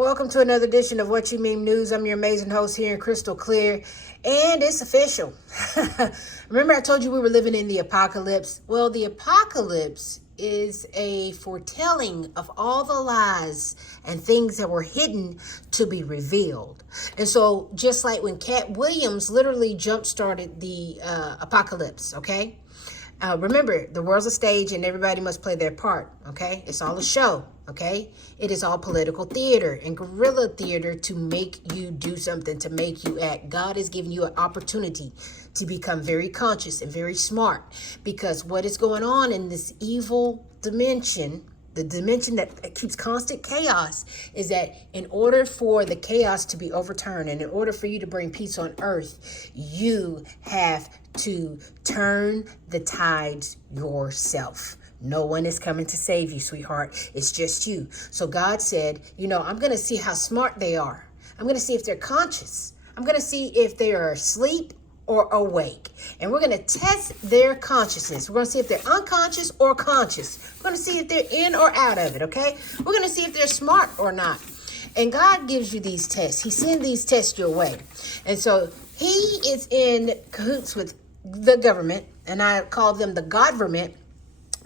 Welcome to another edition of What You Meme News. I'm your amazing host here in Crystal Clear, and it's official. Remember I told you we were living in the apocalypse? Well, the apocalypse is a foretelling of all the lies and things that were hidden to be revealed. And so just like when Cat Williams literally jump-started the apocalypse, okay? Remember, the world's a stage and everybody must play their part, okay? It's all a show, okay? It is all political theater and guerrilla theater to make you do something, to make you act. God has given you an opportunity to become very conscious and very smart, because what is going on in this evil dimension, the dimension that keeps constant chaos, is that in order for the chaos to be overturned and in order for you to bring peace on earth, you have to turn the tides yourself. No one is coming to save you, sweetheart. It's just you. So God said, I'm going to see how smart they are. I'm going to see if they're conscious. I'm going to see if they are asleep or awake. And we're going to test their consciousness. We're going to see if they're unconscious or conscious. We're going to see if they're in or out of it, okay? We're going to see if they're smart or not. And God gives you these tests. He sends these tests your way. And so he is in cahoots with the government, and I call them the Godverment,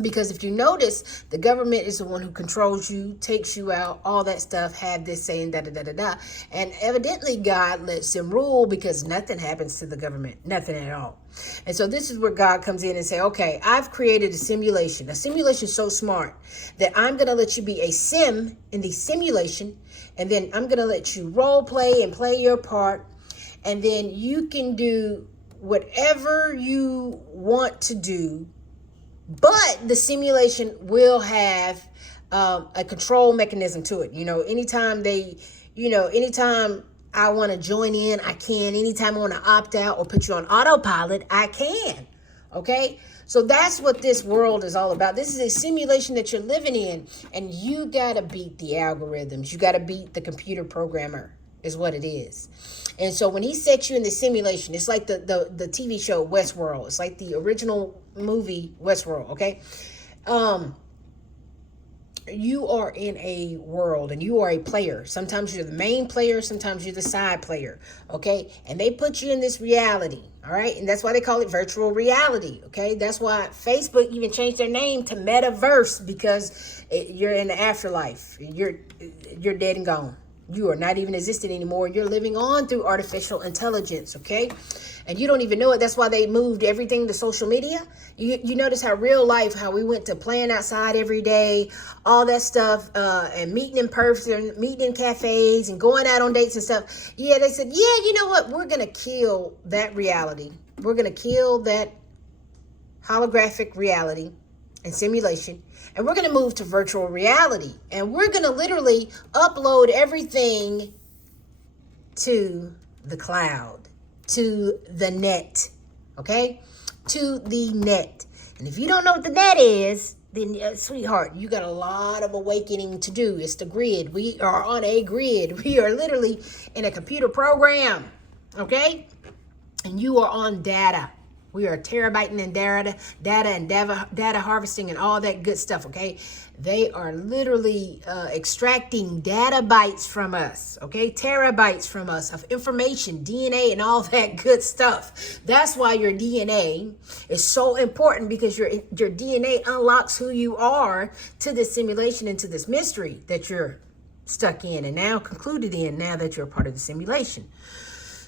because if you notice, the government is the one who controls you, takes you out, all that stuff, have this saying, da-da-da-da-da. And evidently God lets them rule because nothing happens to the government, nothing at all. And so this is where God comes in and say, okay, I've created a simulation so smart that I'm going to let you be a sim in the simulation, and then I'm going to let you role play and play your part, and then you can do whatever you want to do. But the simulation will have a control mechanism to it. Anytime I want to join in, I can. Anytime I want to opt out or put you on autopilot, I can. Okay? So that's what this world is all about. This is a simulation that you're living in, and you got to beat the algorithms. You got to beat the computer programmer, is what it is. And so when he sets you in the simulation, it's like the TV show Westworld. It's like the original movie Westworld, okay? You are in a world and you are a player. Sometimes you're the main player, sometimes you're the side player, okay? And they put you in this reality, all right? And that's why they call it virtual reality, okay? That's why Facebook even changed their name to Metaverse, because you're in the afterlife. You're dead and gone. You are not even existing anymore. You're living on through artificial intelligence, okay? And you don't even know it. That's why they moved everything to social media. You notice how real life, how we went to playing outside every day, all that stuff, and meeting in person, meeting in cafes, and going out on dates and stuff. Yeah, they said, you know what? We're going to kill that reality. We're going to kill that holographic reality and simulation, and we're going to move to virtual reality, and we're going to literally upload everything to the cloud, to the net, okay? To the net. And if you don't know what the net is, then sweetheart, you got a lot of awakening to do. It's the grid. We are on a grid. We are literally in a computer program, okay? And you are on data. We are terabyting in data and data harvesting and all that good stuff, okay? They are literally extracting data bytes from us, okay? Terabytes from us of information, DNA and all that good stuff. That's why your DNA is so important, because your DNA unlocks who you are to this simulation and to this mystery that you're stuck in and now concluded in, now that you're a part of the simulation.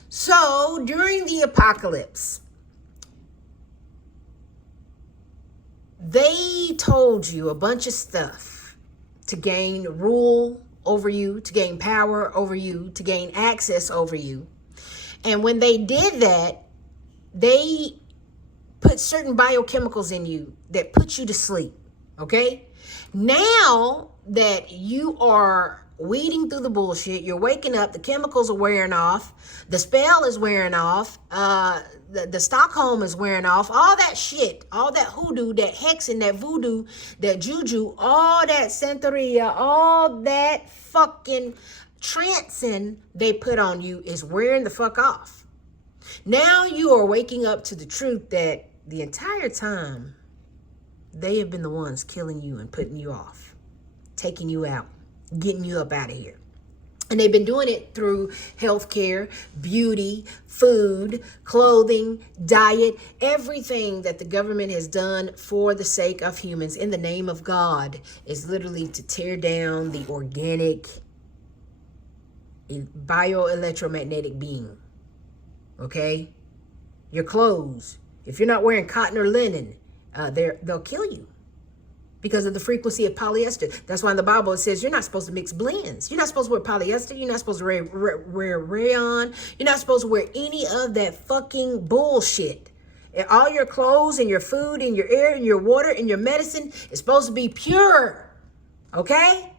So during the apocalypse, they told you a bunch of stuff to gain rule over you, to gain power over you, to gain access over you. And when they did that, they put certain biochemicals in you that put you to sleep, okay? Now that you are weeding through the bullshit, you're waking up, the chemicals are wearing off, the spell is wearing off, the Stockholm is wearing off, all that shit, all that hoodoo, that hexing, that voodoo, that juju, all that santeria, all that fucking trancing they put on you is wearing the fuck off. Now you are waking up to the truth that the entire time they have been the ones killing you and putting you off, taking you out, getting you up out of here. And they've been doing it through healthcare, beauty, food, clothing, diet, everything that the government has done for the sake of humans in the name of God is literally to tear down the organic bioelectromagnetic being. Okay? Your clothes, if you're not wearing cotton or linen, they'll kill you because of the frequency of polyester. That's why in the Bible it says you're not supposed to mix blends. You're not supposed to wear polyester. You're not supposed to wear rayon. You're not supposed to wear any of that fucking bullshit. And all your clothes and your food and your air and your water and your medicine is supposed to be pure. Okay?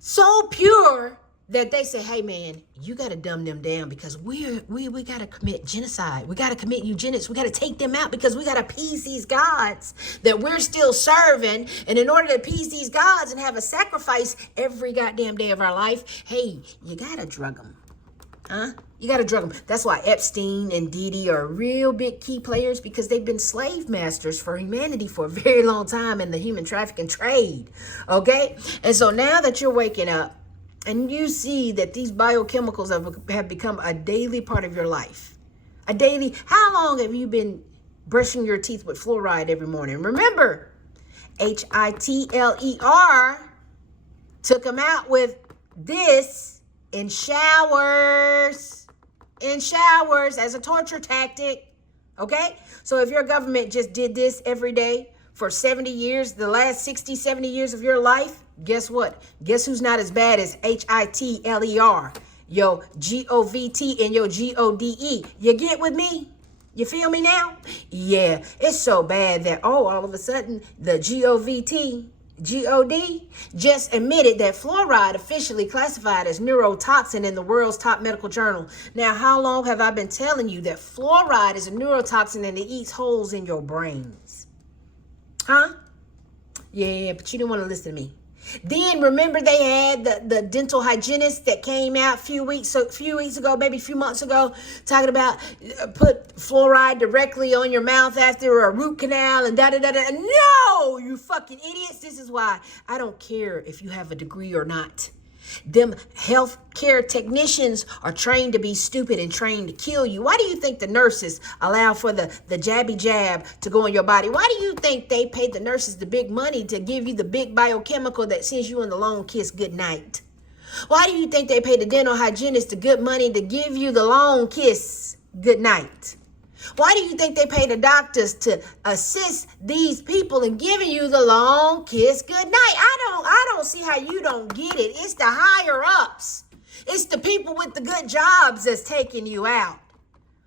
So pure that they say, hey man, you got to dumb them down because we got to commit genocide. We got to commit eugenics. We got to take them out because we got to appease these gods that we're still serving. And in order to appease these gods and have a sacrifice every goddamn day of our life, hey, you got to drug them. Huh? You got to drug them. That's why Epstein and Didi are real big key players because they've been slave masters for humanity for a very long time in the human trafficking trade. Okay? And so now that you're waking up, and you see that these biochemicals have become a daily part of your life. A daily, how long have you been brushing your teeth with fluoride every morning? Remember, HITLER took them out with this in showers as a torture tactic. Okay? So if your government just did this every day for 70 years, the last 60, 70 years of your life, guess what? Guess who's not as bad as HITLER? Yo, GOVT and yo, GODE. You get with me? You feel me now? Yeah, it's so bad that, all of a sudden, the GOD just admitted that fluoride officially classified as neurotoxin in the world's top medical journal. Now, how long have I been telling you that fluoride is a neurotoxin and it eats holes in your brains? Huh? Yeah, but you didn't want to listen to me. Then remember they had the dental hygienist that came out a few weeks ago, maybe a few months ago, talking about put fluoride directly on your mouth after a root canal and da-da-da-da. No, you fucking idiots. This is why I don't care if you have a degree or not. Them healthcare technicians are trained to be stupid and trained to kill you. Why do you think the nurses allow for the jabby jab to go in your body? Why do you think they paid the nurses the big money to give you the big biochemical that sends you in the long kiss goodnight? Why do you think they pay the dental hygienist the good money to give you the long kiss goodnight? Why do you think they pay the doctors to assist these people in giving you the long kiss goodnight? I don't see how you don't get it. It's the higher ups. It's the people with the good jobs that's taking you out.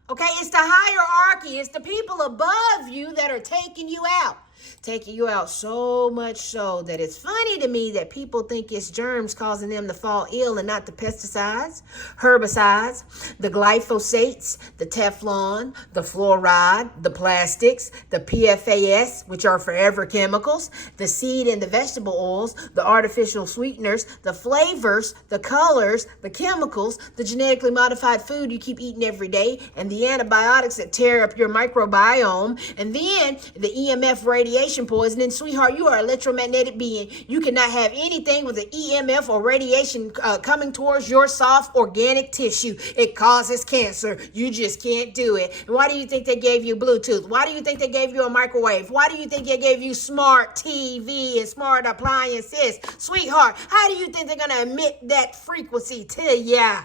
Okay, it's the hierarchy. It's the people above you that are taking you out. Taking you out so much so that it's funny to me that people think it's germs causing them to fall ill and not the pesticides, herbicides, the glyphosates, the Teflon, the fluoride, the plastics, the PFAS, which are forever chemicals, the seed and the vegetable oils, the artificial sweeteners, the flavors, the colors, the chemicals, the genetically modified food you keep eating every day, and the antibiotics that tear up your microbiome, and then the EMF radiation poisoning. Sweetheart, you are an electromagnetic being. You cannot have anything with an EMF or radiation coming towards your soft organic tissue. It causes cancer. You just can't do it. And why do you think they gave you Bluetooth? Why do you think they gave you a microwave? Why do you think they gave you smart TV and smart appliances? Sweetheart, how do you think they're going to emit that frequency to ya?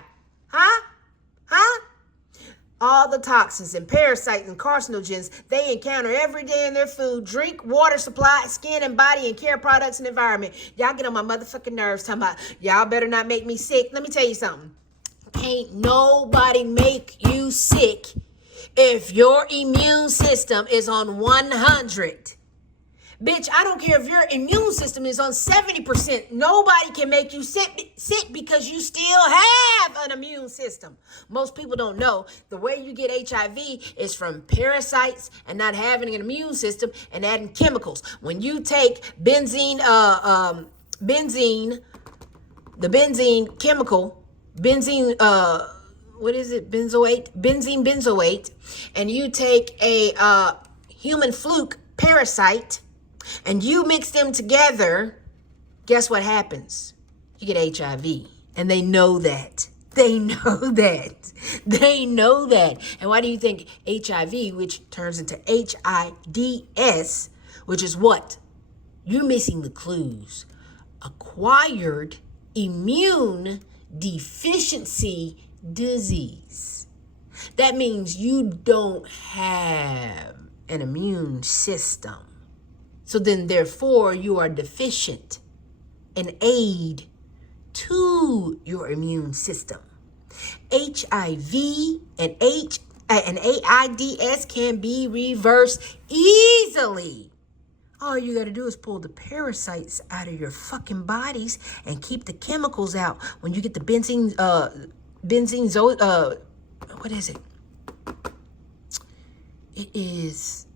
Huh? All the toxins and parasites and carcinogens they encounter every day in their food, drink, water supply, skin and body and care products and environment. Y'all get on my motherfucking nerves talking about, y'all better not make me sick. Let me tell you something. Can't nobody make you sick if your immune system is on 100. Bitch, I don't care if your immune system is on 70%. Nobody can make you sick because you still have an immune system. Most people don't know the way you get HIV is from parasites and not having an immune system and adding chemicals. When you take benzene chemical, benzene benzoate, and you take a human fluke parasite, and you mix them together, guess what happens? You get HIV. And they know that. They know that. They know that. And why do you think HIV, which turns into HIV, which is what? You're missing the clues. Acquired immune deficiency disease. That means you don't have an immune system. So then, therefore, you are deficient in aid to your immune system. HIV and AIDS can be reversed easily. All you got to do is pull the parasites out of your fucking bodies and keep the chemicals out. When you get the what is it? It is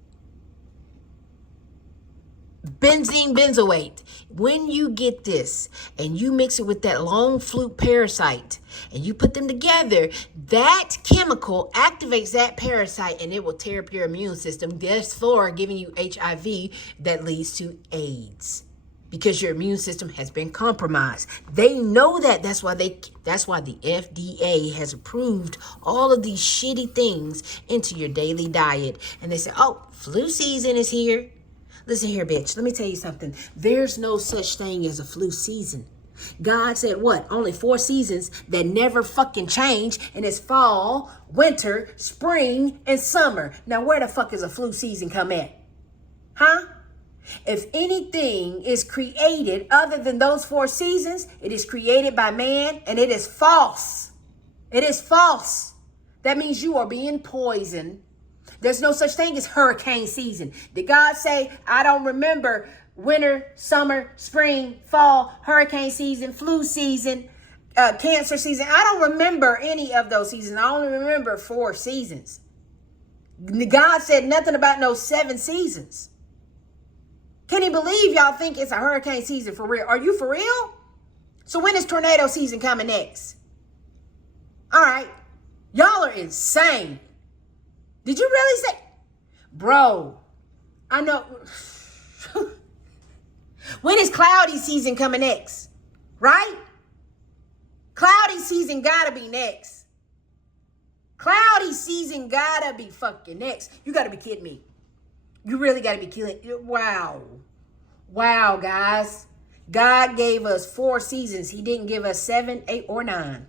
benzene benzoate. When you get this and you mix it with that long flute parasite and you put them together, that chemical activates that parasite and it will tear up your immune system, therefore giving you HIV that leads to AIDS. Because your immune system has been compromised. They know that. That's why the FDA has approved all of these shitty things into your daily diet. And they say, oh, flu season is here. Listen here, bitch. Let me tell you something. There's no such thing as a flu season. God said what? Only 4 seasons that never fucking change. And it's fall, winter, spring, and summer. Now, where the fuck is a flu season come at? Huh? If anything is created other than those 4 seasons, it is created by man and it is false. It is false. That means you are being poisoned. There's no such thing as hurricane season. Did God say, I don't remember winter, summer, spring, fall, hurricane season, flu season, cancer season? I don't remember any of those seasons. I only remember 4 seasons. God said nothing about no 7 seasons. Can you believe y'all think it's a hurricane season for real? Are you for real? So when is tornado season coming next? All right. Y'all are insane. Did you really say? Bro, I know. When is cloudy season coming next? Right? Cloudy season gotta be next. Cloudy season gotta be fucking next. You gotta be kidding me. You really gotta be kidding. Wow. Wow, guys. God gave us 4 seasons. He didn't give us 7, 8, or 9.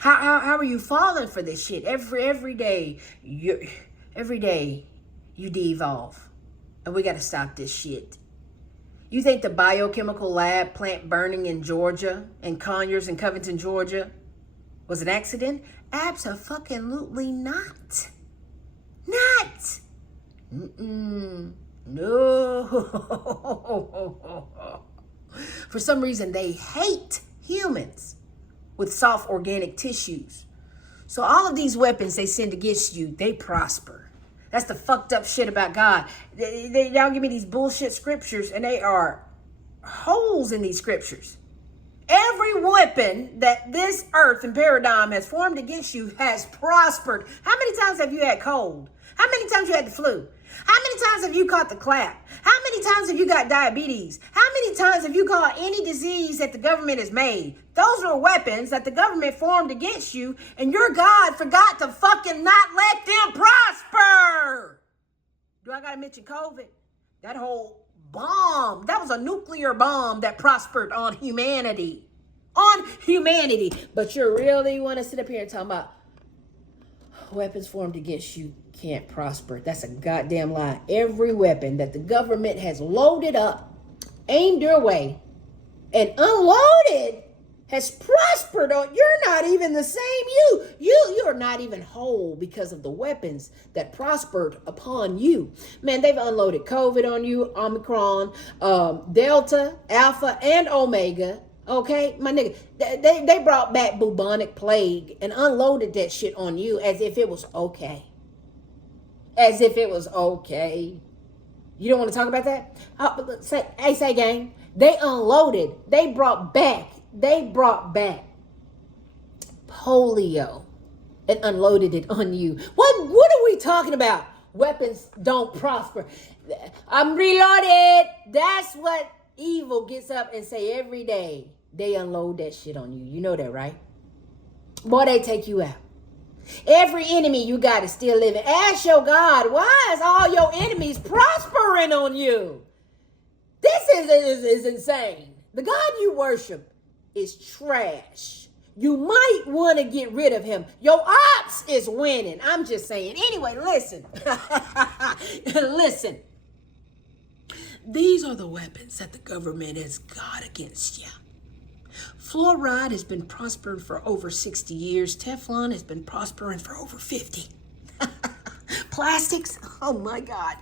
How are you falling for this shit? Every day you de-evolve. And we got to stop this shit. You think the Biochemical lab plant burning in Georgia and Conyers and Covington, Georgia was an accident? Abso-fucking-lutely not. Not. No. For some reason, they hate humans with soft organic tissues. So all of these weapons they send against you, they prosper. That's the fucked up shit about God. Y'all give me these bullshit scriptures and they are holes in these scriptures. Every weapon that this earth and paradigm has formed against you has prospered. How many times have you had cold? How many times you had the flu? How many times have you caught the clap? How many times have you got diabetes? How many times have you caught any disease that the government has made? Those are weapons that the government formed against you, and your God forgot to fucking not let them prosper. Do I gotta mention COVID? That whole bomb, that was a nuclear bomb that prospered on humanity. On humanity. But you really want to sit up here and talk about weapons formed against you can't prosper. That's a goddamn lie. Every weapon that the government has loaded up, aimed your way, and unloaded has prospered on. You're not even the same you're not even whole because of the weapons that prospered upon you. Man, they've unloaded COVID on you, Omicron, Delta, Alpha, and Omega. Okay, my nigga, they brought back bubonic plague and unloaded that shit on you as if it was okay. As if it was okay. You don't want to talk about that? Say gang, they unloaded, they brought back polio and unloaded it on you. What are we talking about? Weapons don't prosper. I'm reloaded. That's what evil gets up and say every day. they unload that shit on you. You know that, right? Boy, they take you out. Every enemy you got is still living. Ask your God, why is all your enemies prospering on you? This is insane. The God you worship is trash. You might want to get rid of him. Your ops is winning. I'm just saying. Anyway, listen. Listen. These are the weapons that the government has got against you. Fluoride has been prospering for over 60 years. Teflon has been prospering for over 50. Plastics, oh my God.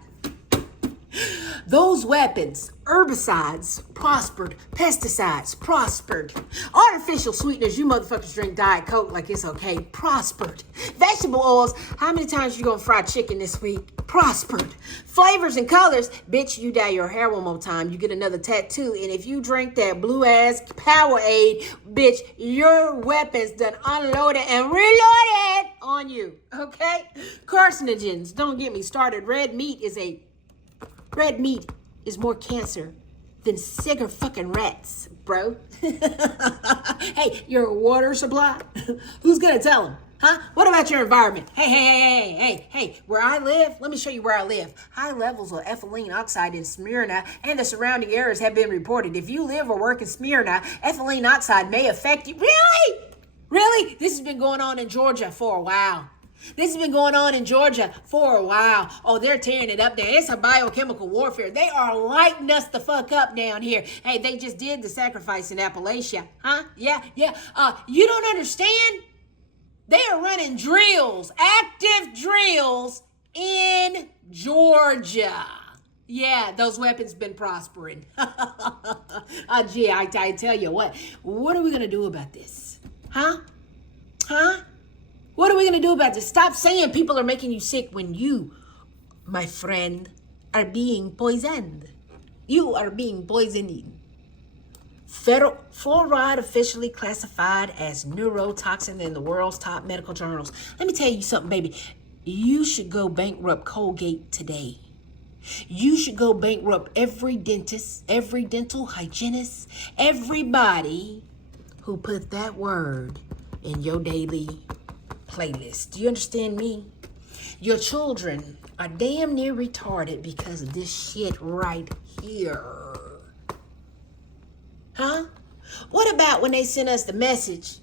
Those weapons, herbicides, prospered. Pesticides, prospered. Artificial sweeteners, you motherfuckers drink Diet Coke like it's okay, prospered. Vegetable oils, how many times you gonna fry chicken this week? Prospered. Flavors and colors, bitch, you dye your hair one more time, you get another tattoo, and if you drink that blue-ass Powerade, bitch, your weapons done unloaded and reloaded on you, okay? Carcinogens, don't get me started. Red meat is more cancer than cigar fucking rats, bro. Hey, your water supply? Who's gonna tell them? Huh? What about your environment? Hey, where I live, let me show you where I live. High levels of ethylene oxide in Smyrna and the surrounding areas have been reported. If you live or work in Smyrna, ethylene oxide may affect you. Really? Really? This has been going on in Georgia for a while. This has been going on in Georgia for a while. Oh, they're tearing it up there. It's a biochemical warfare. They are lighting us the fuck up down here. Hey, they just did the sacrifice in Appalachia. Huh? Yeah. You don't understand? They are running drills, active drills in Georgia. Yeah, those weapons been prospering. Gee, I tell you what are we going to do about this? Huh? What are we going to do about this? Stop saying people are making you sick when you, my friend, are being poisoned. You are being poisoned. Fluoride officially classified as neurotoxin in the world's top medical journals. Let me tell you something, baby. You should go bankrupt Colgate today. You should go bankrupt every dentist, every dental hygienist, everybody who put that word in your daily playlist. Do you understand me? Your children are damn near retarded because of this shit right here. Huh? What about when they sent us the message?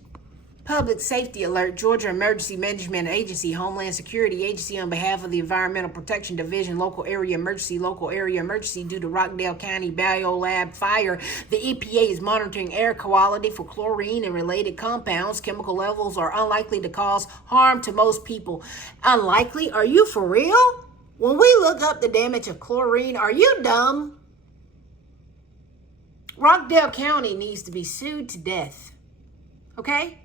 Public Safety Alert, Georgia Emergency Management Agency, Homeland Security Agency on behalf of the Environmental Protection Division, local area emergency due to Rockdale County Biolab fire. The EPA is monitoring air quality for chlorine and related compounds. Chemical levels are unlikely to cause harm to most people. Unlikely? Are you for real? When we look up the damage of chlorine, are you dumb? Rockdale County needs to be sued to death. Okay?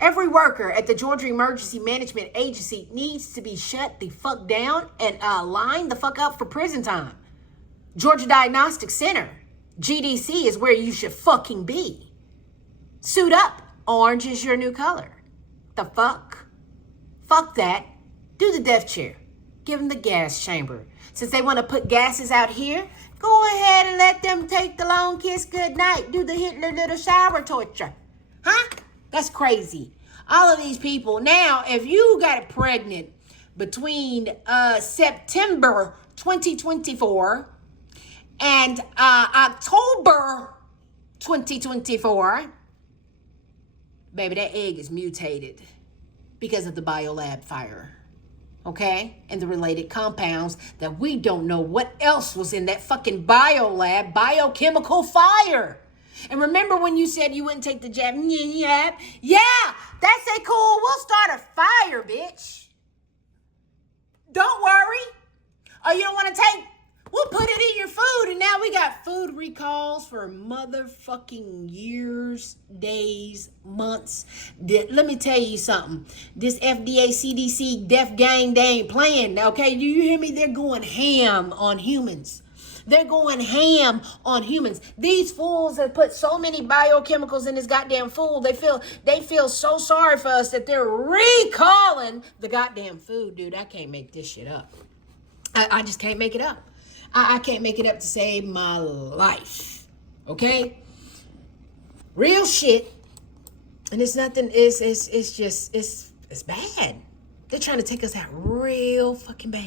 Every worker at the Georgia Emergency Management Agency needs to be shut the fuck down and lined the fuck up for prison time. Georgia Diagnostic Center, GDC, is where you should fucking be. Suit up. Orange is your new color. The fuck? Fuck that. Do the death chair. Give them the gas chamber. Since they want to put gases out here, go ahead and let them take the long kiss goodnight. Do the Hitler little shower torture. Huh? That's crazy. All of these people. Now, if you got pregnant between September 2024 and October 2024, baby, that egg is mutated because of the Biolab fire. Okay? And the related compounds that we don't know what else was in that fucking Biolab biochemical fire. And remember when you said you wouldn't take the jab? Yeah, that's a cool. We'll start a fire, bitch. Don't worry. Oh, you don't want to take? We'll put it in your food. And now we got food recalls for motherfucking years, days, months. Let me tell you something. This FDA, CDC, Deaf Gang, they ain't playing. Okay, do you hear me? They're going ham on humans. They're going ham on humans. These fools have put so many biochemicals in this goddamn food. They feel so sorry for us that they're recalling the goddamn food. Dude, I can't make this shit up. I just can't make it up. I can't make it up to save my life. Okay? Real shit. And it's nothing, it's just, it's bad. They're trying to take us out real fucking bad.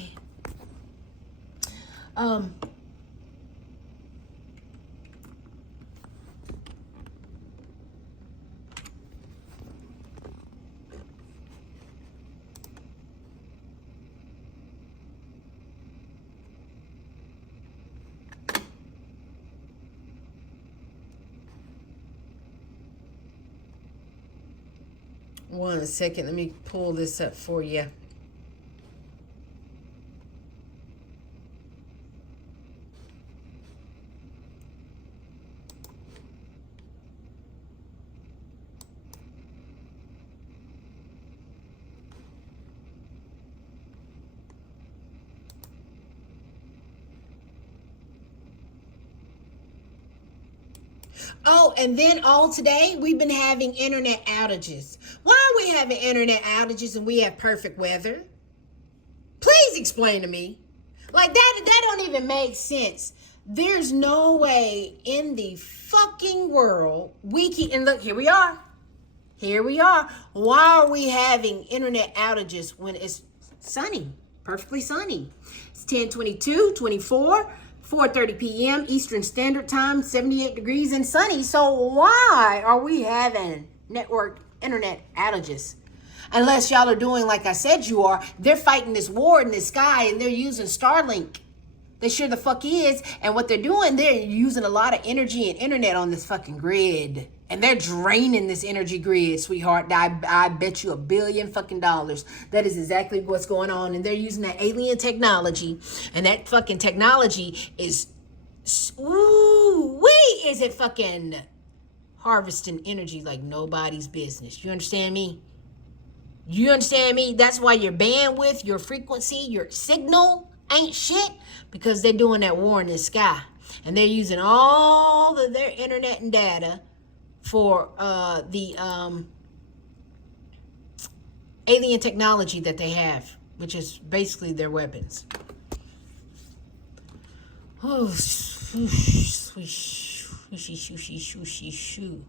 One second, let me pull this up for you. Oh, and then all today, we've been having internet outages. Why are we having internet outages and we have perfect weather? Please explain to me. Like, that don't even make sense. There's no way in the fucking world and look, here we are. Here we are. Why are we having internet outages when it's sunny? Perfectly sunny. It's 10:22, 24. 4:30 p.m. Eastern Standard Time, 78 degrees and sunny. So why are we having network internet outages? Unless y'all are doing like I said you are. They're fighting this war in the sky and they're using Starlink. They sure the fuck is. And what they're doing, they're using a lot of energy and internet on this fucking grid. And they're draining this energy grid, sweetheart. I bet you $1 billion fucking dollars. That is exactly what's going on. And they're using that alien technology. And that fucking technology is, is it fucking harvesting energy like nobody's business. You understand me? You understand me? That's why your bandwidth, your frequency, your signal ain't shit. Because they're doing that war in the sky. And they're using all of their internet and data for the alien technology that they have, which is basically their weapons. Oh, swoosh, swooshy, swooshy, swooshy, shoo.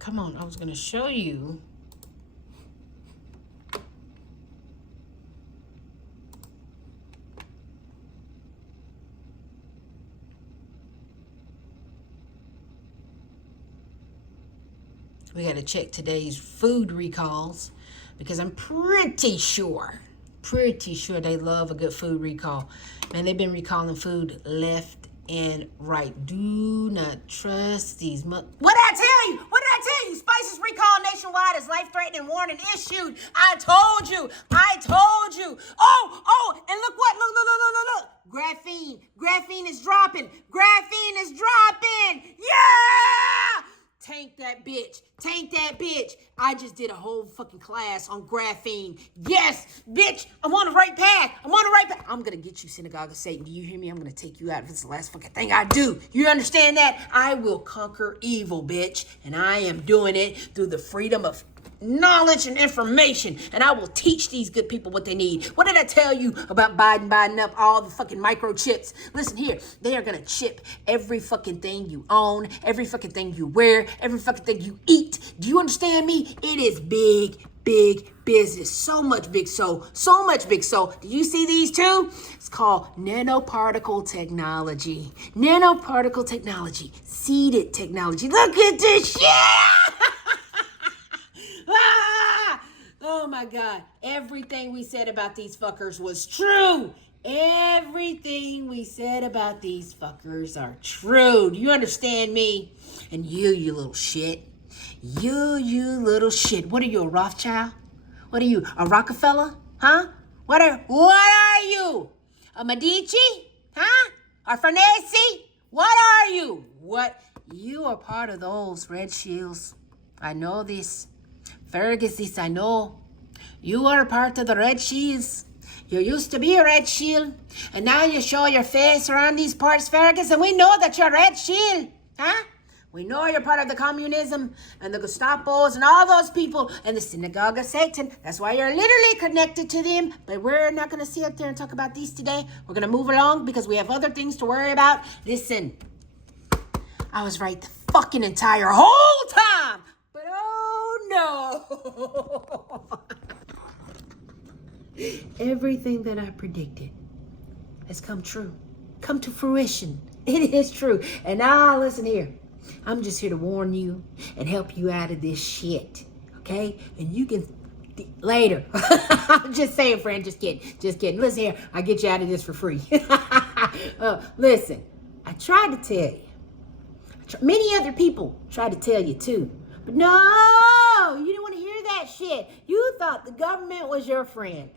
Come on, I was going to show you. We got to check today's food recalls because I'm pretty sure they love a good food recall. Man, they've been recalling food left and right. Do not trust these What did I tell you? What did I tell you? Spices recall nationwide as life-threatening warning issued. I told you. Oh, and look what? Look. Graphene is dropping. Yeah! Tank that bitch. I just did a whole fucking class on graphene. Yes, bitch, I'm on the right path. I'm going to get you, synagogue of Satan. Do you hear me? I'm going to take you out if it's the last fucking thing I do. You understand that? I will conquer evil, bitch. And I am doing it through the freedom of knowledge and information, and I will teach these good people what they need. What did I tell you about Biden up all the fucking microchips? Listen here, they are gonna chip every fucking thing you own, every fucking thing you wear, every fucking thing you eat. Do you understand me? It is big business. So much big so. Do you see these two? It's called nanoparticle technology. Seeded technology. Look at this shit! Ah! Oh my God. Everything we said about these fuckers was true. Everything we said about these fuckers are true. Do you understand me? And you little shit. You little shit. What are you, a Rothschild? What are you, a Rockefeller? Huh? What are you? A Medici? Huh? A Farnese? What are you? What? You are part of those red shields. I know this. Fergus, I know. You are part of the red shields. You used to be a red shield, and now you show your face around these parts, Fergus, and we know that you're a red shield. Huh? We know you're part of the communism and the Gestapos and all those people and the synagogue of Satan. That's why you're literally connected to them. But we're not going to sit up there and talk about these today. We're going to move along because we have other things to worry about. Listen, I was right the fucking entire whole time. But oh no. Everything that I predicted has come true. Come to fruition. It is true. And now listen here. I'm just here to warn you and help you out of this shit. Okay? And you can later. I'm just saying, friend. Just kidding. Just kidding. Listen here. I'll get you out of this for free. Listen. I tried to tell you. Many other people tried to tell you too. But no, you didn't want to hear that shit. You thought the government was your friend.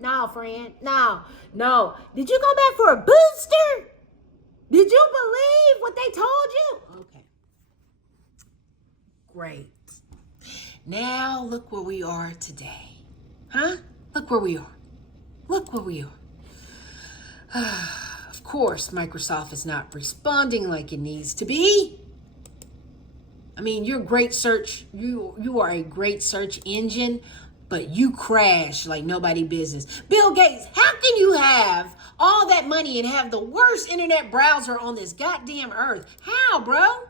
No, friend. No. Did you go back for a booster? Did you believe what they told you? Okay. Great. Now look where we are today. Huh? Look where we are. Look where we are. Of course, Microsoft is not responding like it needs to be. I mean, you're great search. You are a great search engine, but you crash like nobody business. Bill Gates, how can you have all that money and have the worst internet browser on this goddamn earth? How, bro?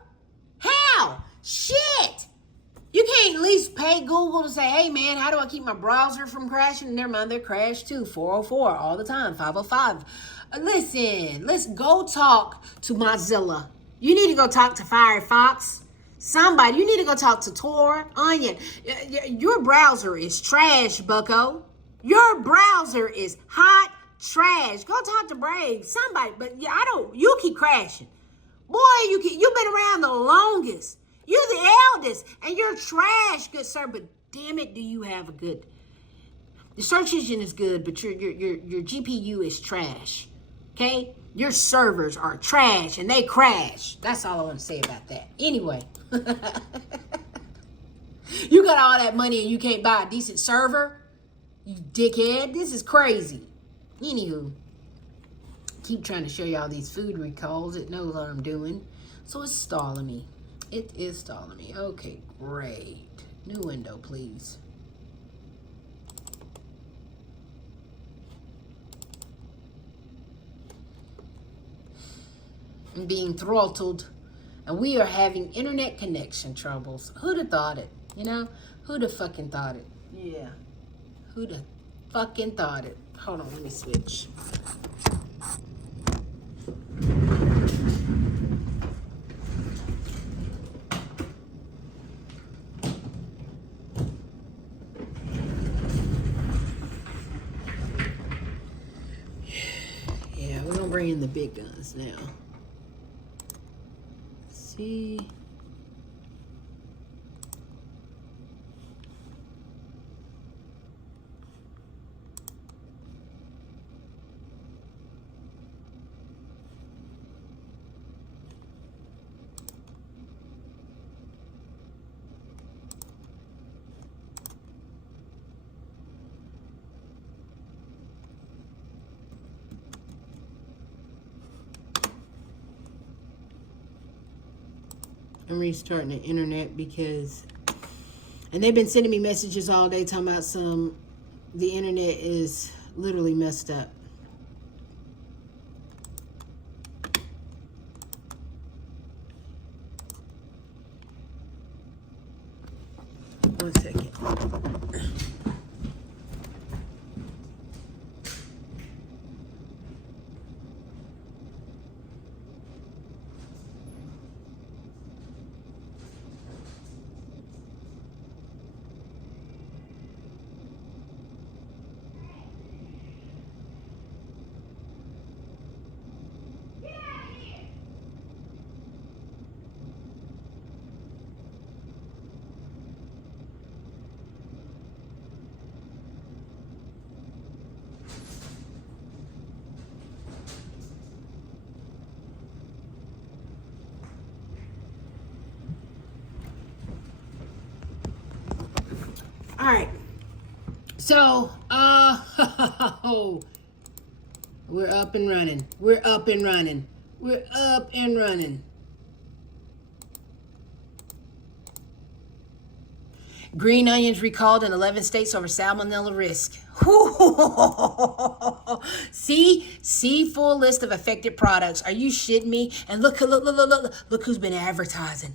How? Shit! You can't at least pay Google to say, hey, man, how do I keep my browser from crashing? Never mind, they crash too. 404 all the time, 505. Listen, let's go talk to Mozilla. You need to go talk to Firefox. Somebody, you need to go talk to Tor, Onion. Your browser is trash, bucko. Your browser is hot trash. Go talk to Brave. Somebody, but yeah, you keep crashing. Boy, you've been around the longest. You're the eldest, and you're trash, good sir. But damn it, do you have a good... The search engine is good, but your GPU is trash, okay? Your servers are trash, and they crash. That's all I want to say about that. Anyway, you got all that money, and you can't buy a decent server? You dickhead. This is crazy. Anywho, keep trying to show y'all these food recalls. It knows what I'm doing, so it's stalling me. It is stalling me. Okay, great. New window, please. I'm being throttled, and we are having internet connection troubles. Who'd have thought it? You know? Who'd have fucking thought it? Yeah. Who'd have fucking thought it? Hold on, let me switch. Yeah, we're gonna bring in the big guns now. Let's see. I'm restarting the internet because, and they've been sending me messages all day talking about the internet is literally messed up. One second. All right, so, we're up and running. We're up and running. We're up and running. Green onions recalled in 11 states over salmonella risk. See full list of affected products. Are you shitting me? And look who's been advertising.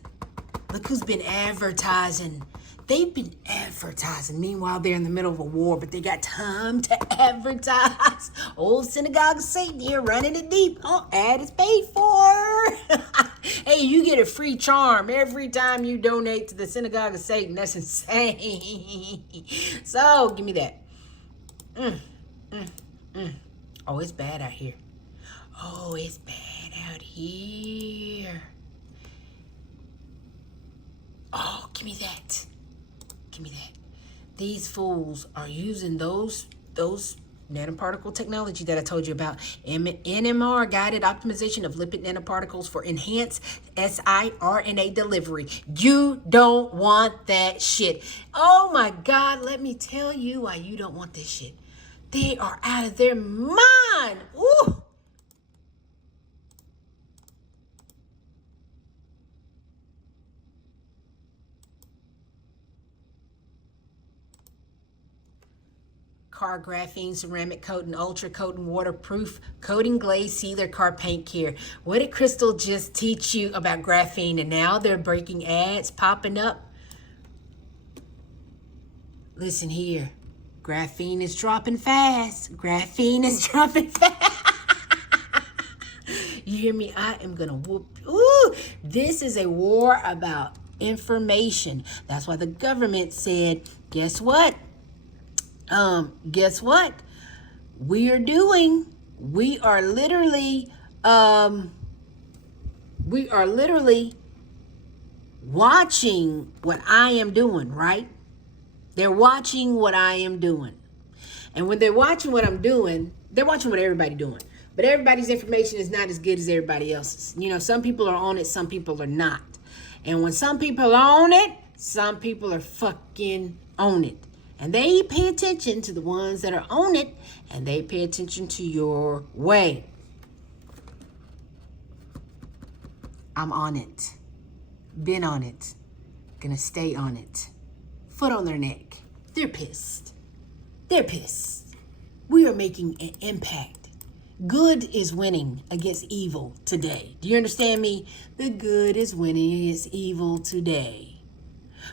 Look who's been advertising. They've been advertising. Meanwhile, they're in the middle of a war, but they got time to advertise. Old synagogue of Satan here running it deep. Oh, ad is paid for. Hey, you get a free charm every time you donate to the synagogue of Satan. That's insane. So, give me that. Oh, it's bad out here. Oh, it's bad out here. Oh, give me that. Give me that. These fools are using those nanoparticle technology that I told you about. NMR, guided optimization of lipid nanoparticles for enhanced siRNA delivery. You don't want that shit. Oh my God, let me tell you why you don't want this shit. They are out of their mind. Ooh. Car graphene, ceramic coating, ultra coating, waterproof, coating glaze, sealer, car paint care. What did Crystal just teach you about graphene? And now they're breaking ads popping up. Listen here. Graphene is dropping fast. Graphene is dropping fast. You hear me? I am going to whoop. Ooh, this is a war about information. That's why the government said, guess what? Guess what? We are literally watching what I am doing, right? They're watching what I am doing. And when they're watching what I'm doing, they're watching what everybody's doing. But everybody's information is not as good as everybody else's. You know, some people are on it, some people are not. And when some people are on it, some people are fucking on it. And they pay attention to the ones that are on it, and they pay attention to your way. I'm on it. Been on it. Gonna stay on it. Foot on their neck. They're pissed. They're pissed. We are making an impact. Good is winning against evil today. Do you understand me? The good is winning against evil today.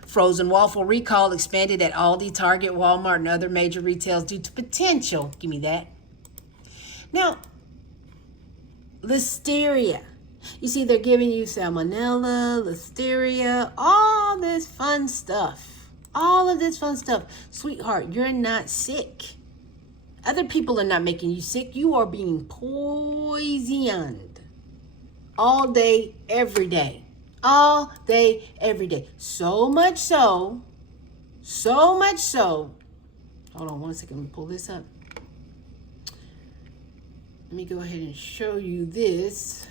Frozen waffle recall expanded at Aldi, Target, Walmart, and other major retailers due to potential. Give me that. Now, listeria. You see, they're giving you salmonella, listeria, all this fun stuff. All of this fun stuff. Sweetheart, you're not sick. Other people are not making you sick. You are being poisoned all day, every day. All day, every day. So much so. Hold on one second. Let me pull this up. Let me go ahead and show you this.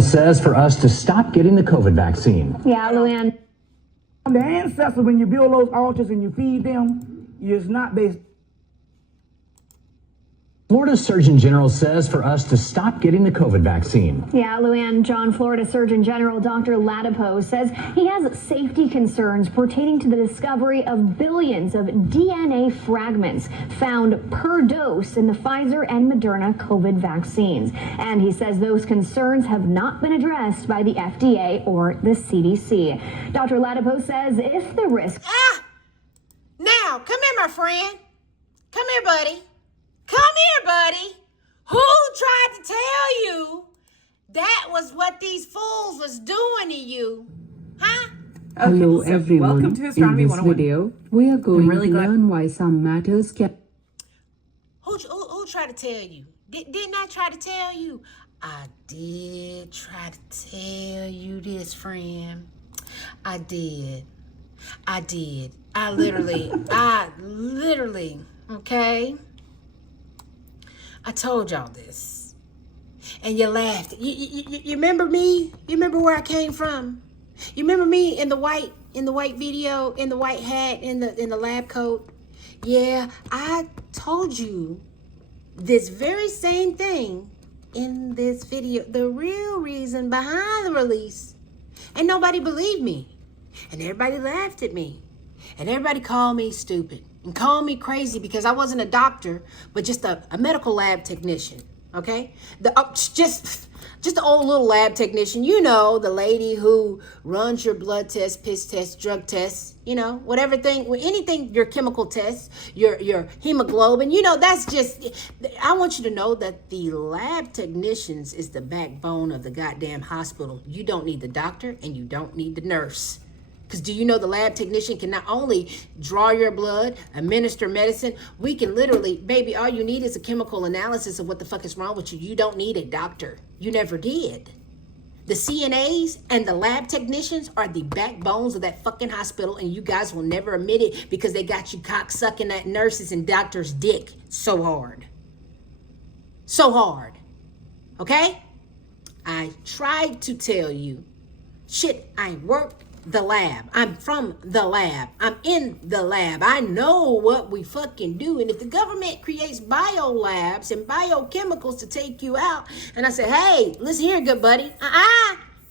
Says for us to stop getting the COVID vaccine. Yeah, Luann. The ancestors, when you build those altars and you feed them, it's not based. Florida Surgeon General says for us to stop getting the COVID vaccine. Yeah, Luann, Florida Surgeon General Dr. Latipo says he has safety concerns pertaining to the discovery of billions of DNA fragments found per dose in the Pfizer and Moderna COVID vaccines. And he says those concerns have not been addressed by the FDA or the CDC. Dr. Latipo says if the risk... Now, come here, my friend. Come here, buddy. Come here, buddy. Who tried to tell you that was what these fools was doing to you? Hello so everyone. welcome to Astronomy In this 101. video, we are going really to glad- learn why some matters can... Who tried to tell you? Didn't I try to tell you? I did try to tell you this, friend. I did. I literally, okay? I told y'all this. And you laughed. You remember me? You remember where I came from? You remember me in the white video, in the white hat, in the lab coat? Yeah, I told you this very same thing in this video. The real reason behind the release. And nobody believed me. And everybody laughed at me. And everybody called me stupid and called me crazy because I wasn't a doctor, but just a medical lab technician. Okay? Just an old little lab technician, you know, the lady who runs your blood test, piss test, drug tests, you know, whatever thing, anything, your chemical tests, your hemoglobin, you know, that's just, I want you to know that the lab technicians is the backbone of the goddamn hospital. You don't need the doctor and you don't need the nurse. Because do you know the lab technician can not only draw your blood, administer medicine, we can literally, baby, all you need is a chemical analysis of what the fuck is wrong with you. You don't need a doctor. You never did. The CNAs and the lab technicians are the backbones of that fucking hospital, and you guys will never admit it because they got you cocksucking that nurses and doctors' dick so hard. So hard. Okay? I tried to tell you, shit, I work the lab. I'm from the lab. I'm in the lab. I know what we fucking do. And if the government creates biolabs and biochemicals to take you out, and I say, hey, listen here, good buddy.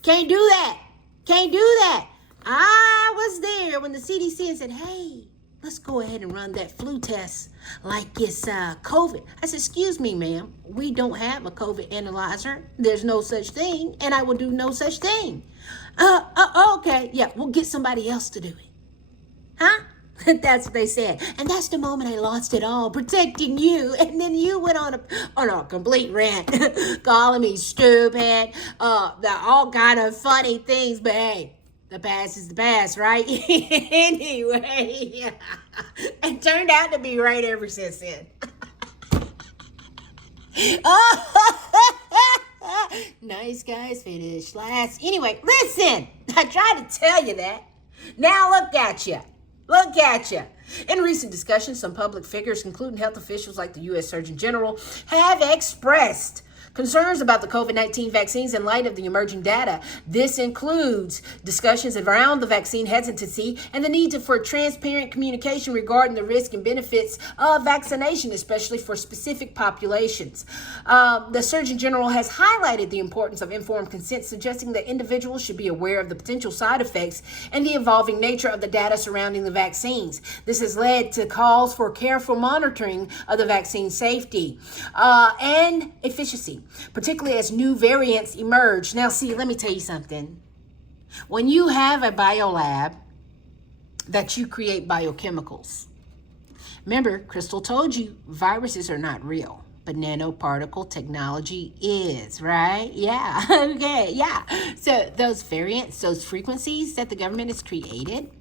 Can't do that. Can't do that. I was there when the CDC said, hey, let's go ahead and run that flu test like it's COVID. I said, excuse me, ma'am. We don't have a COVID analyzer. There's no such thing, and I will do no such thing. Okay, yeah, we'll get somebody else to do it. Huh? That's what they said. And that's the moment I lost it all, protecting you. And then you went on a complete rant, calling me stupid, all kind of funny things, but hey, the past is the past, right? Anyway, it turned out to be right ever since then. Nice guys finish last. Anyway, listen, I tried to tell you that. Now look at you. Look at you. In recent discussions, some public figures, including health officials like the U.S. Surgeon General, have expressed concerns about the COVID-19 vaccines in light of the emerging data. This includes discussions around the vaccine hesitancy and the need for transparent communication regarding the risks and benefits of vaccination, especially for specific populations. The Surgeon General has highlighted the importance of informed consent, suggesting that individuals should be aware of the potential side effects and the evolving nature of the data surrounding the vaccines. This has led to calls for careful monitoring of the vaccine safety and efficacy, particularly as new variants emerge. Now, see, let me tell you something. When you have a biolab that you create biochemicals, remember, Crystal told you viruses are not real, but nanoparticle technology is, right? Yeah, okay, yeah. So those variants, those frequencies that the government has created,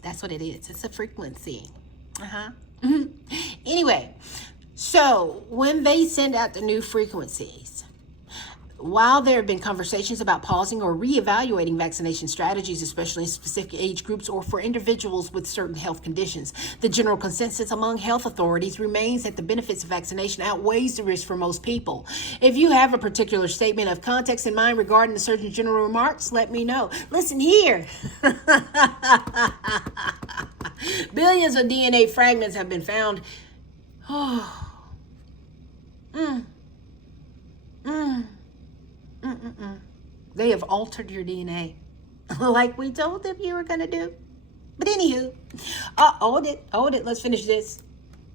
that's what it is. It's a frequency. Anyway, so when they send out the new frequencies, while there have been conversations about pausing or reevaluating vaccination strategies, especially in specific age groups or for individuals with certain health conditions, the general consensus among health authorities remains that the benefits of vaccination outweighs the risk for most people. If you have a particular statement of context in mind regarding the Surgeon General remarks, let me know. Listen here. Billions of DNA fragments have been found. They have altered your DNA like we told them you were going to do. But anywho, hold it. Let's finish this.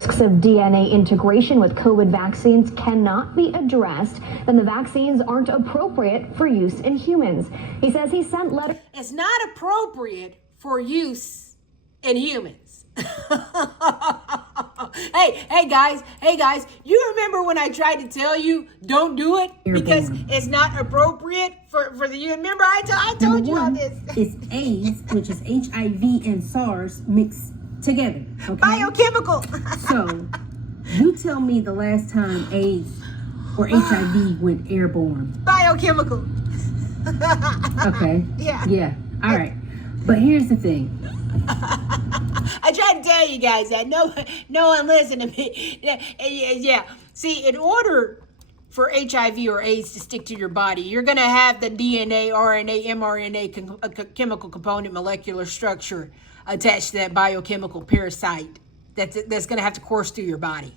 Risks of DNA integration with COVID vaccines cannot be addressed, then the vaccines aren't appropriate for use in humans. He says he sent letters. It's not appropriate for use in humans. Hey guys, you remember when I tried to tell you don't do it because it's not appropriate for the, you remember I told you all this. It's AIDS, which is HIV and SARS mixed together. Okay? Biochemical. So, you tell me the last time AIDS or HIV went airborne. Biochemical. Okay. Yeah. All right. But here's the thing. I tried to tell you guys that no one listened to me. Yeah. See, in order for HIV or AIDS to stick to your body, you're going to have the DNA, RNA, mRNA chemical component molecular structure attached to that biochemical parasite that's going to have to course through your body.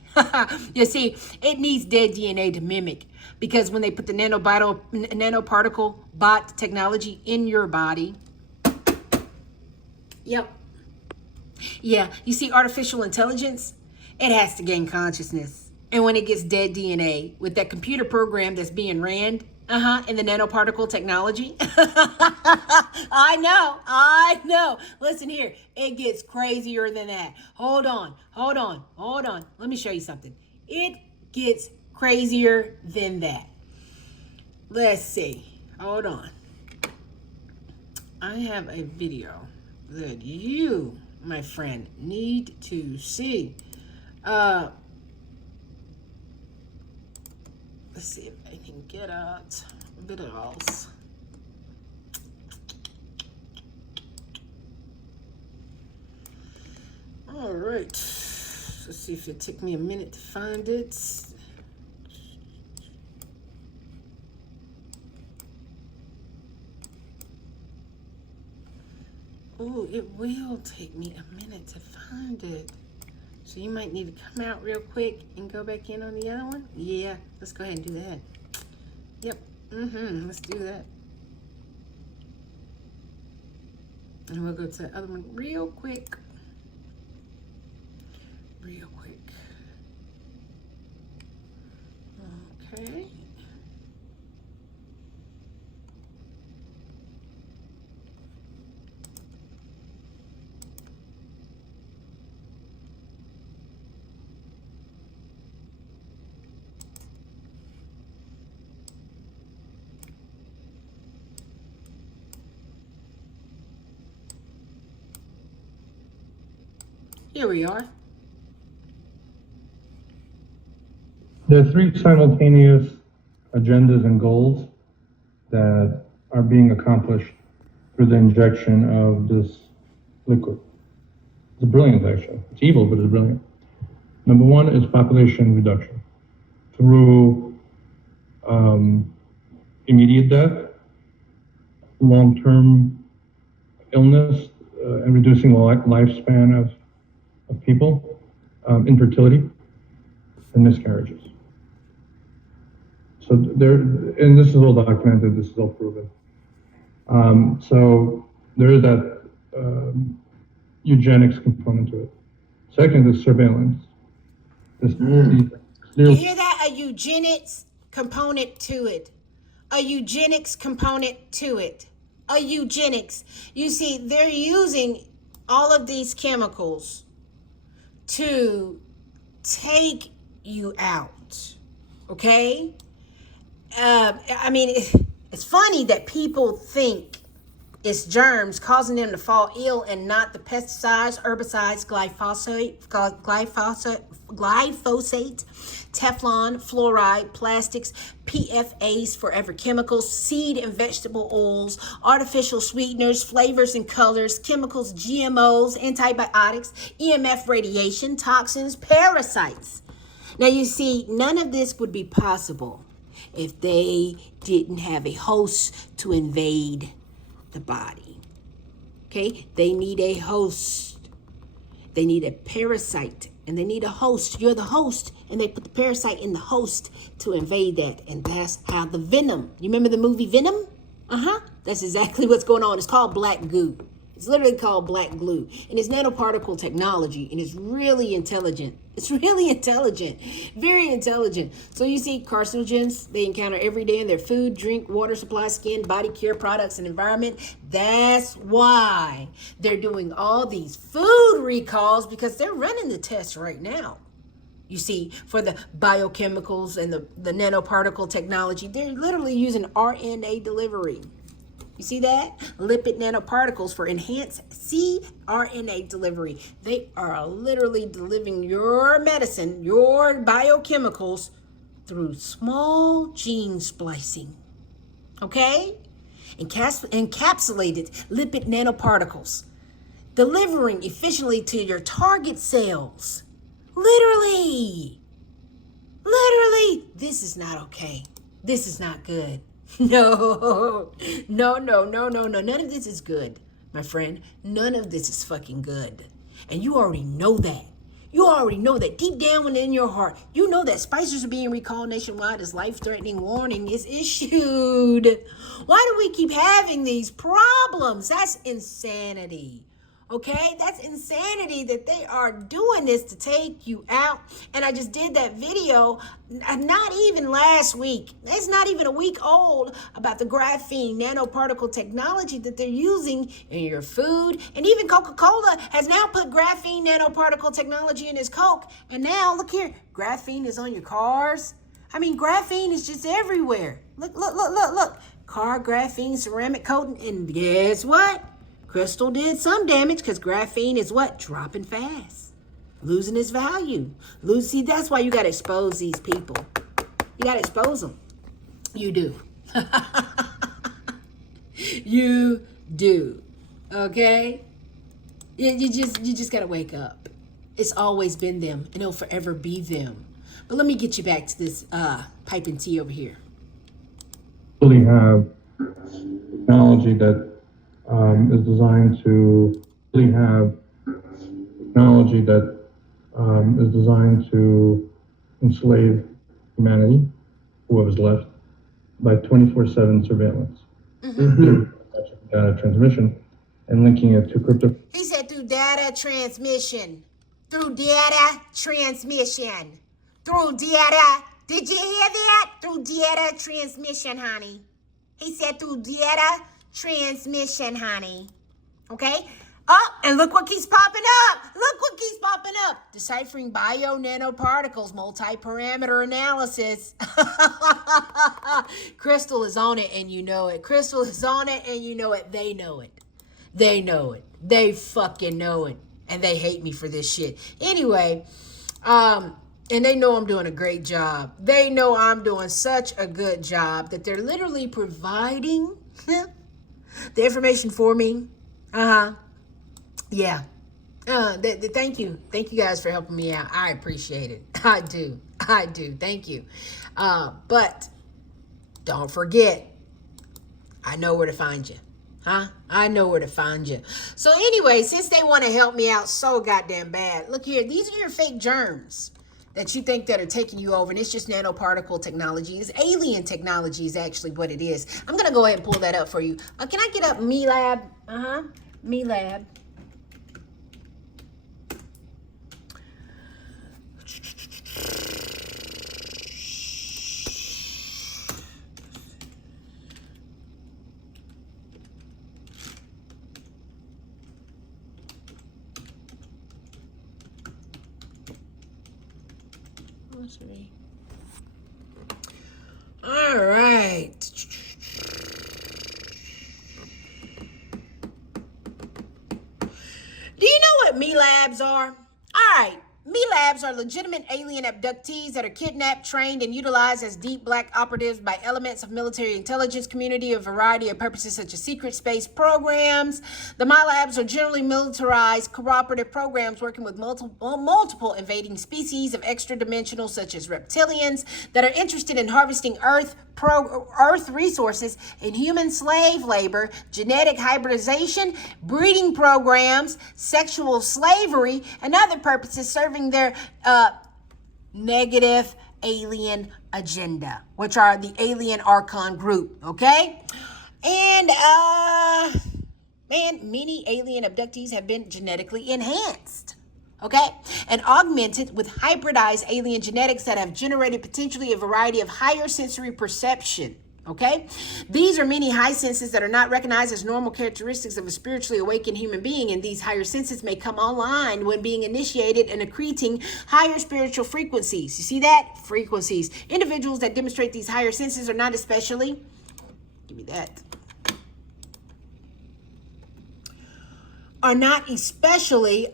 You see, it needs dead DNA to mimic, because when they put the nanoparticle bot technology in your body, yep. Yeah, you see, artificial intelligence, it has to gain consciousness. And when it gets dead DNA with that computer program that's being ran, in the nanoparticle technology. I know. Listen here, it gets crazier than that. Hold on. Let me show you something. It gets crazier than that. Let's see. Hold on. I have a video that you, my friend, need to see. Let's see if I can get out videos. All right. Let's see if it took me a minute to find it. Oh, it will take me a minute to find it. So you might need to come out real quick and go back in on the other one. Yeah, let's go ahead and do that. Yep, let's do that. And we'll go to the other one real quick. Okay. Here we are. There are three simultaneous agendas and goals that are being accomplished through the injection of this liquid. It's brilliant, actually. It's evil, but it's brilliant. Number one is population reduction through immediate death, long-term illness, and reducing the lifespan of people, infertility, and miscarriages. So there, and this is all documented, this is all proven. So there is that eugenics component to it. Second is surveillance. You hear that? A eugenics component to it. A eugenics component to it. A eugenics. You see, they're using all of these chemicals to take you out. Okay? I mean, it's funny that people think it's germs causing them to fall ill and not the pesticides, herbicides, glyphosate, Teflon, fluoride, plastics, PFAs, forever chemicals, seed and vegetable oils, artificial sweeteners, flavors and colors, chemicals, GMOs, antibiotics, EMF radiation, toxins, parasites. Now you see, none of this would be possible if they didn't have a host to invade the body. Okay? They need a host. They need a parasite, and they need a host. You're the host, and they put the parasite in the host to invade that. And that's how the venom. You remember the movie Venom? That's exactly what's going on. It's called black goo. It's literally called black glue. And it's nanoparticle technology. And it's really intelligent. It's really intelligent. Very intelligent. So you see carcinogens they encounter every day in their food, drink, water supply, skin, body care products, and environment. That's why they're doing all these food recalls, because they're running the tests right now. You see, for the biochemicals and the nanoparticle technology, they're literally using RNA delivery. You see that? Lipid nanoparticles for enhanced cRNA delivery. They are literally delivering your medicine, your biochemicals, through small gene splicing. Okay? Encapsulated lipid nanoparticles, delivering efficiently to your target cells. Literally, this is not okay. This is not good. No. None of this is good, my friend. None of this is fucking good. And you already know that. You already know that deep down within your heart. You know that spicers are being recalled nationwide as life-threatening warning is issued. Why do we keep having these problems? That's insanity. Okay, that's insanity that they are doing this to take you out. And I just did that video, not even last week. It's not even a week old, about the graphene nanoparticle technology that they're using in your food. And even Coca-Cola has now put graphene nanoparticle technology in its Coke. And now, look here, graphene is on your cars. I mean, graphene is just everywhere. Look. Car graphene ceramic coating. And guess what? Crystal did some damage, because graphene is what? Dropping fast. Losing its value. See, that's why you got to expose these people. You got to expose them. You do. You do. Okay? You just got to wake up. It's always been them, and it'll forever be them. But let me get you back to this piping tea over here. Really have technology that is designed to really have technology that is designed to enslave humanity, whoever's left, by 24/7 surveillance. Through data transmission and linking it to crypto. He said through data transmission. Through data transmission. Through data. Did you hear that? Through data transmission, honey. He said through data transmission, honey. Okay? Oh, and look what keeps popping up. Deciphering bio-nanoparticles, multi-parameter analysis. Crystal is on it, and you know it. Crystal is on it, and you know it. They know it. They know it. They fucking know it. And they hate me for this shit. Anyway, and they know I'm doing a great job. They know I'm doing such a good job that they're literally providing the information for me. Yeah. Thank you guys for helping me out. I appreciate it. I do. Thank you. But don't forget, I know where to find you. I know where to find you. So anyway, since they want to help me out so goddamn bad, look here, these are your fake germs that you think that are taking you over, and it's just nanoparticle technology. It's alien technology is actually what it is. I'm gonna go ahead and pull that up for you. Can I get up mylab? Mylab. All right. Do you know what mylabs are? All right. mylabs are legitimate alien abductees that are kidnapped, trained, and utilized as deep black operatives by elements of military intelligence community, a variety of purposes such as secret space programs. The mylabs are generally militarized cooperative programs working with multiple invading species of extra-dimensional, such as reptilians, that are interested in harvesting Earth resources in human slave labor, genetic hybridization, breeding programs, sexual slavery, and other purposes serving their negative alien agenda, which are the alien Archon group, okay? And Man, many alien abductees have been genetically enhanced, okay, and augmented with hybridized alien genetics that have generated potentially a variety of higher sensory perception. Okay, these are many high senses that are not recognized as normal characteristics of a spiritually awakened human being, and these higher senses may come online when being initiated and accreting higher spiritual frequencies. You see that? Frequencies. Individuals that demonstrate these higher senses are not especially, give me that, are not especially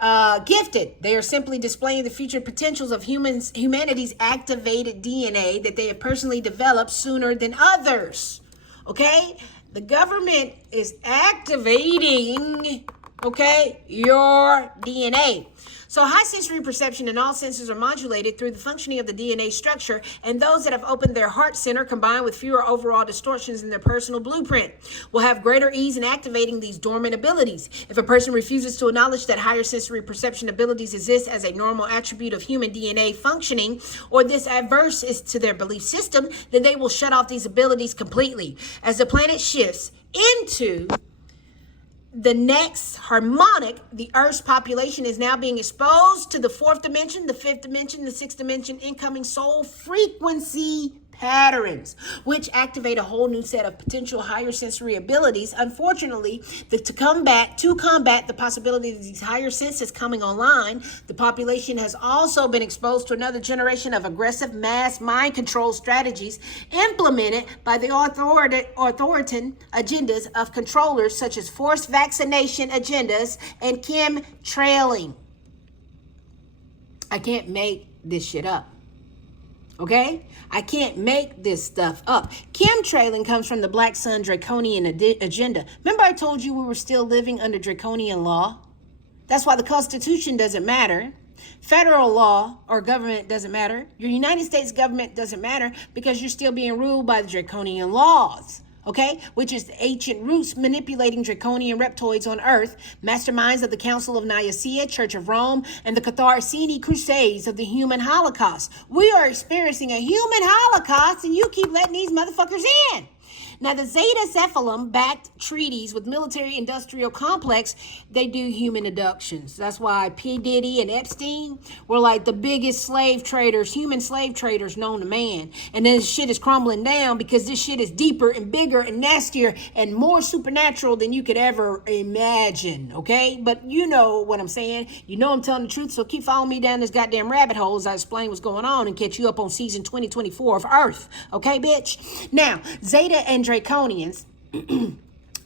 gifted. They are simply displaying the future potentials of humanity's activated DNA that they have personally developed sooner than others. Okay? The government is activating, okay, your DNA. So high sensory perception in all senses are modulated through the functioning of the DNA structure, and those that have opened their heart center combined with fewer overall distortions in their personal blueprint will have greater ease in activating these dormant abilities. If a person refuses to acknowledge that higher sensory perception abilities exist as a normal attribute of human DNA functioning, or this adverse is to their belief system, then they will shut off these abilities completely. As the planet shifts into the next harmonic, the Earth's population is now being exposed to the fourth dimension, the fifth dimension, the sixth dimension, incoming soul frequency patterns, which activate a whole new set of potential higher sensory abilities. Unfortunately, to combat the possibility of these higher senses coming online, the population has also been exposed to another generation of aggressive mass mind control strategies implemented by the authoritarian agendas of controllers such as forced vaccination agendas and chemtrailing. I can't make this shit up. Okay? I can't make this stuff up. Chemtrailing comes from the Black Sun Draconian agenda. Remember I told you we were still living under Draconian law? That's why the Constitution doesn't matter. Federal law or government doesn't matter. Your United States government doesn't matter because you're still being ruled by the Draconian laws. Okay, which is the ancient roots manipulating draconian reptoids on earth, masterminds of the Council of Nicaea, Church of Rome, and the Catharsini Crusades of the human Holocaust. We are experiencing a human Holocaust, and you keep letting these motherfuckers in. Now, the Zeta Cephalum-backed treaties with military-industrial complex, they do human abductions. That's why P. Diddy and Epstein were like the biggest slave traders, human slave traders known to man. And then this shit is crumbling down because this shit is deeper and bigger and nastier and more supernatural than you could ever imagine, okay? But you know what I'm saying. You know I'm telling the truth, so keep following me down this goddamn rabbit hole as I explain what's going on and catch you up on season 2024 of Earth, okay, bitch? Now, Zeta and Draconians.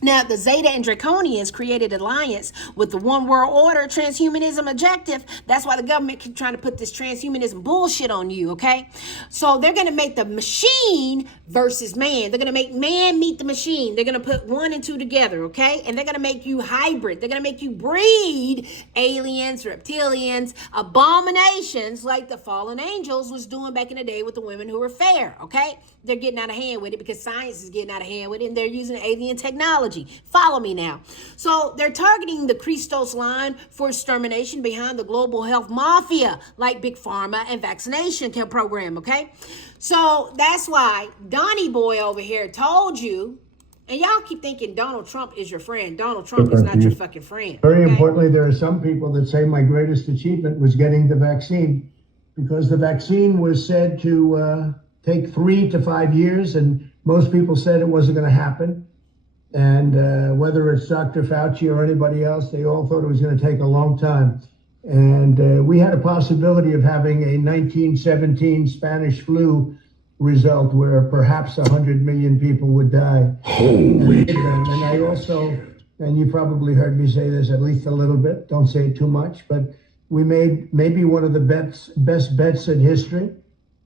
Now, the Zeta and Draconians created alliance with the one world order transhumanism objective. That's why the government keep trying to put this transhumanism bullshit on you, okay? So they're going to make the machine versus man. They're going to make man meet the machine. They're going to put 1 and 2 together, okay? And they're going to make you hybrid. They're going to make you breed aliens, reptilians, abominations like the fallen angels was doing back in the day with the women who were fair, okay? They're getting out of hand with it because science is getting out of hand with it, and they're using alien technology. Follow me now. So they're targeting the Christos line for extermination behind the global health mafia, like Big Pharma and vaccination program, okay? So that's why Donnie Boy over here told you, and y'all keep thinking Donald Trump is your friend. Donald Trump is not your fucking friend. Very importantly, there are some people that say my greatest achievement was getting the vaccine, because the vaccine was said to take 3 to 5 years, and most people said it wasn't going to happen. And whether it's Dr. Fauci or anybody else, they all thought it was going to take a long time. And we had a possibility of having a 1917 Spanish flu result where perhaps 100 million people would die. Holy. And I also, and you probably heard me say this at least a little bit, don't say it too much, but we made maybe one of the best bets in history,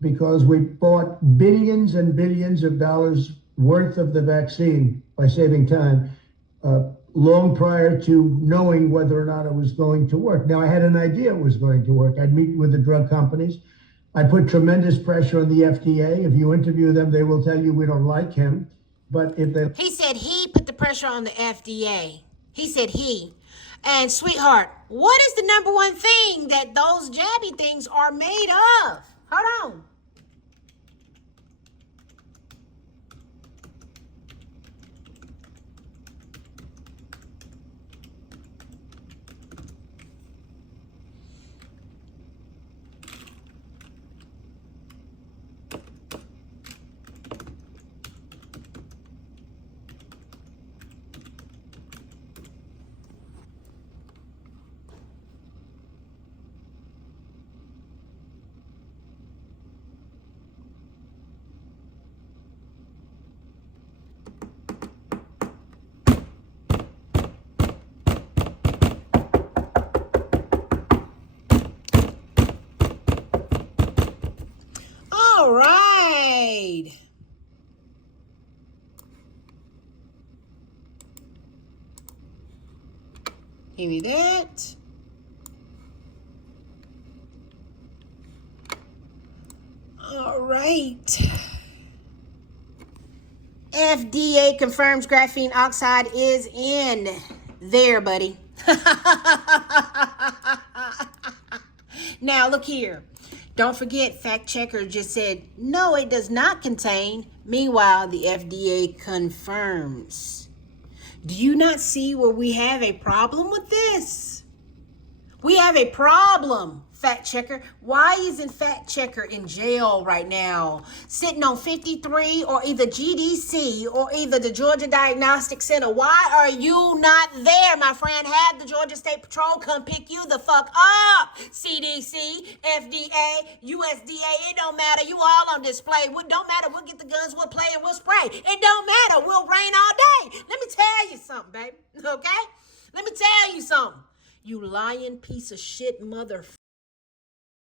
because we bought billions and billions of dollars worth of the vaccine by saving time, long prior to knowing whether or not it was going to work. Now, I had an idea it was going to work. I'd meet with the drug companies. I put tremendous pressure on the FDA. If you interview them, they will tell you we don't like him. But if they... He said he put the pressure on the FDA. He said he. And sweetheart, what is the number one thing that those jabby things are made of? Hold on. Give me that. All right. FDA confirms graphene oxide is in there, buddy. Now, look here. Don't forget, fact checker just said, no, it does not contain. Meanwhile, the FDA confirms. Do you not see where we have a problem with this? We have a problem, fact checker. Why isn't fact checker in jail right now, sitting on 53 or either GDC or either the Georgia Diagnostic Center? Why are you not there, my friend? Have the Georgia State Patrol come pick you the fuck up. CDC, FDA, USDA, it don't matter. You all on display. It don't matter. We'll get the guns, we'll play, and we'll spray. It don't matter. We'll rain all day. Let me tell you something, baby. Okay? Let me tell you something. You lying piece of shit motherfucker.